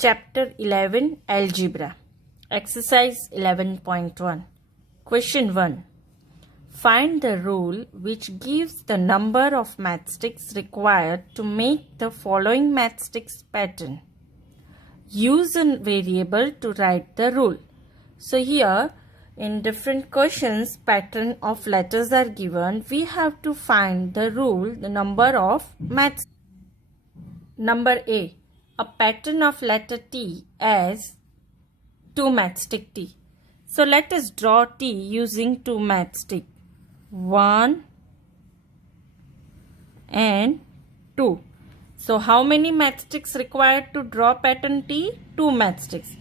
Chapter 11 Algebra. Exercise 11.1. Question 1. Find the rule which gives the number of matchsticks required to make the following matchsticks pattern. Use a variable to write the rule. So here in different questions pattern of letters are given. We have to find the rule, the number of matchsticks. Number A. A pattern of letter T as 2 matchstick T. So let us draw T using 2 matchstick. 1 and 2. So how many matchsticks required to draw pattern T? 2 matchsticks.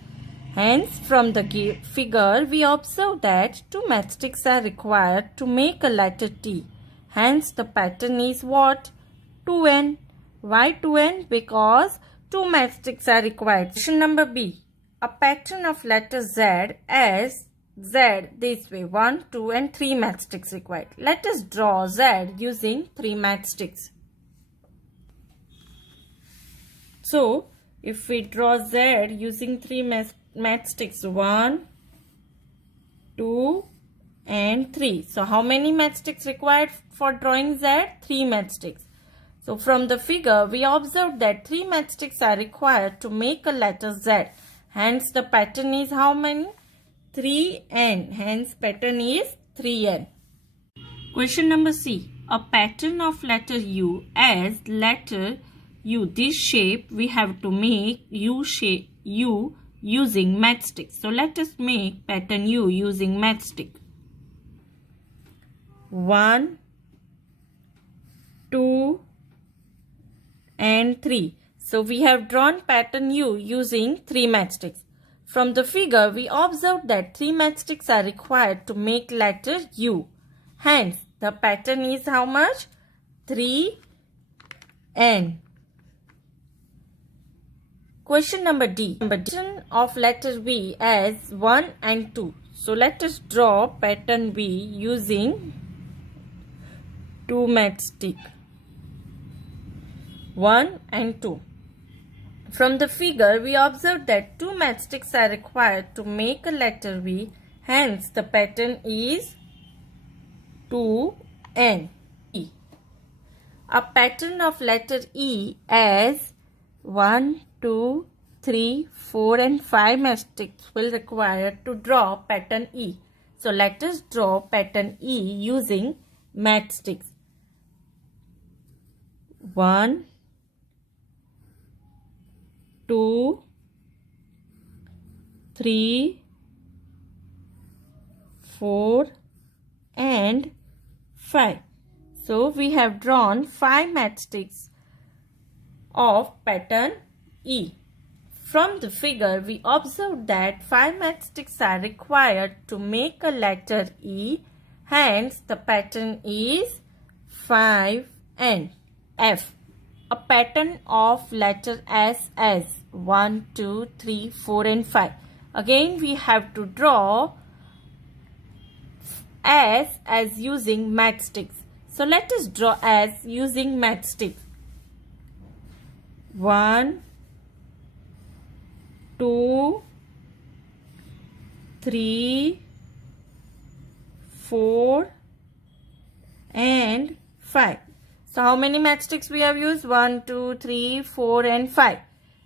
Hence from the figure we observe that 2 matchsticks are required to make a letter T. Hence the pattern is what? 2n. Why 2n? Because 2 matchsticks are required. Question number B. A pattern of letter Z as Z this way. 1, 2 and 3 matchsticks required. Let us draw Z using 3 matchsticks. So, if we draw Z using 3 matchsticks. 1, 2 and 3. So, how many matchsticks required for drawing Z? 3 matchsticks. So, from the figure, we observe that 3 matchsticks are required to make a letter Z. Hence, the pattern is how many? 3n. Hence, pattern is 3n. Question number C. A pattern of letter U as letter U. This shape, we have to make U shape U using matchstick. So, let us make pattern U using matchstick. 1, 2, and 3. So we have drawn pattern U using 3 matchsticks. From the figure, we observe that 3 matchsticks are required to make letter U. Hence, the pattern is how much? 3n. Question number D. Pattern of letter V as 1 and 2. So let us draw pattern V using 2 matchsticks. 1 and 2. From the figure, we observe that 2 matchsticks are required to make a letter V. Hence, the pattern is 2n. E. A pattern of letter E as 1, 2, 3, 4 and 5 matchsticks will require to draw pattern E. So, let us draw pattern E using matchsticks. 1, 2, 3, 4 and 5. So we have drawn 5 matchsticks of pattern E. From the figure we observe that 5 matchsticks are required to make a letter E. Hence the pattern is 5n. F. A pattern of letter S as 1, 2, 3, 4 and 5. Again we have to draw S as using matchsticks. So let us draw S using matchsticks. 1, 2, 3, 4 and 5. So, how many matchsticks we have used? 1, 2, 3, 4 and 5.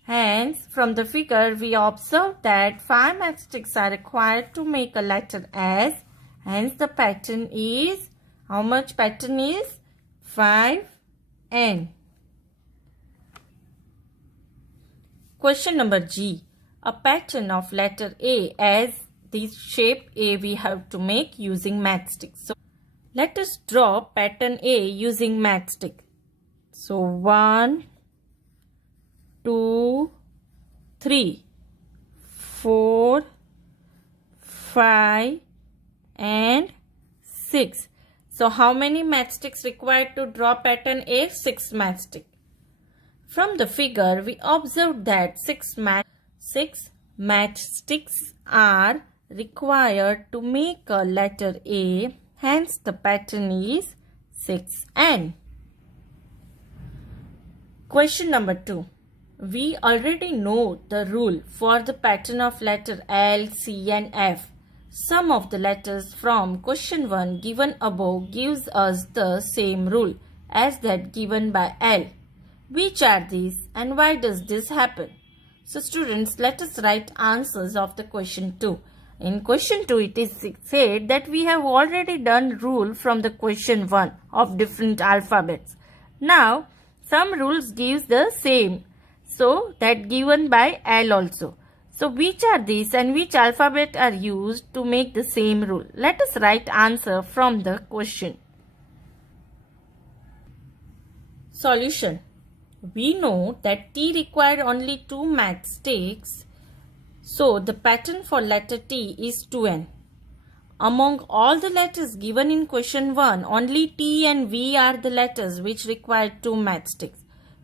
Hence, from the figure, we observe that 5 matchsticks are required to make a letter S. Hence, the pattern is, how much pattern is? 5n. Question number G. A pattern of letter A as this shape A we have to make using matchsticks. So, let us draw pattern A using matchstick. So 1, 2, 3, 4, 5 and 6. So how many matchsticks required to draw pattern A? 6 matchsticks. From the figure we observe that 6 matchsticks are required to make a letter A. Hence, the pattern is 6n. Question number 2. We already know the rule for the pattern of letter L, C and F. Some of the letters from question 1 given above gives us the same rule as that given by L. Which are these and why does this happen? So students, let us write answers of the question 2. In question 2, it is said that we have already done rule from the question 1 of different alphabets. Now, some rules gives the same. So, that given by L also. So, which are these and which alphabet are used to make the same rule? Let us write answer from the question. Solution. We know that T required only 2 matchsticks. So, the pattern for letter T is 2N. Among all the letters given in question 1, only T and V are the letters which require 2 matchsticks.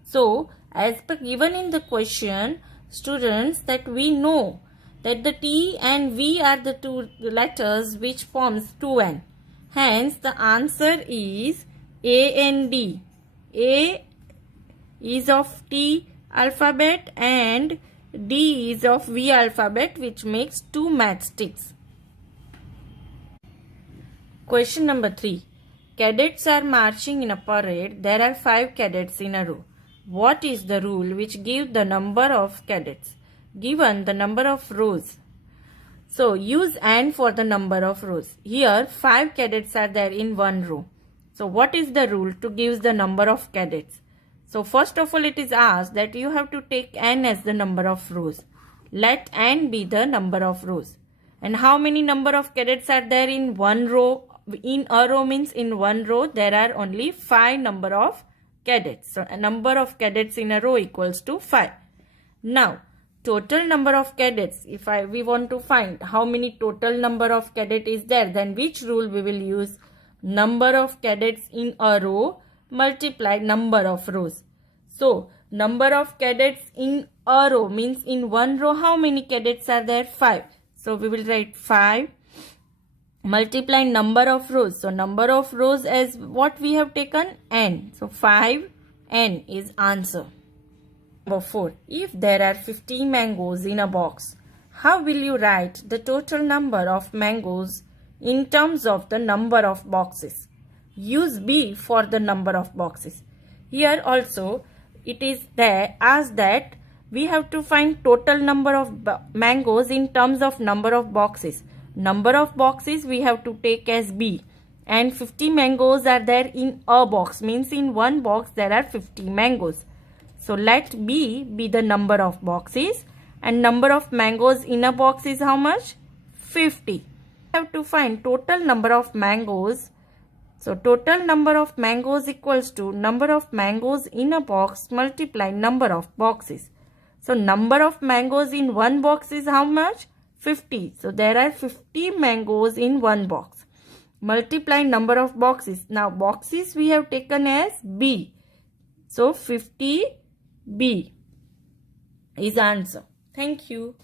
So, as per given in the question, students, that we know that the T and V are the 2 letters which forms 2N. Hence, the answer is A and D. A is of T alphabet and D is of V alphabet, which makes 2 matchsticks. Question number 3. Cadets are marching in a parade. There are 5 cadets in a row. What is the rule which gives the number of cadets? Given the number of rows. So, use AND for the number of rows. Here, 5 cadets are there in one row. So, what is the rule to give the number of cadets? So, first of all, it is asked that you have to take N as the number of rows. Let N be the number of rows. And how many number of cadets are there in one row? In a row means in one row there are only 5 number of cadets. So, a number of cadets in a row equals to 5. Now, total number of cadets, if we want to find how many total number of cadet is there, then which rule we will use? Number of cadets in a row multiply number of rows. So, number of cadets in a row means in one row how many cadets are there? 5. So, we will write 5 multiply number of rows. So, number of rows as what we have taken? N. So, 5N is answer. Number 4. If there are 50 mangoes in a box, how will you write the total number of mangoes in terms of the number of boxes? Use B for the number of boxes. Here also it is there as that we have to find total number of mangoes in terms of number of boxes. Number of boxes we have to take as B, and 50 mangoes are there in a box, means in one box there are 50 mangoes. So let B be the number of boxes and number of mangoes in a box is how much? 50. We have to find total number of mangoes. So total number of mangoes equals to number of mangoes in a box multiply number of boxes. So number of mangoes in one box is how much? 50. So there are 50 mangoes in one box. Multiply number of boxes. Now boxes we have taken as B. So 50B is answer. Thank you.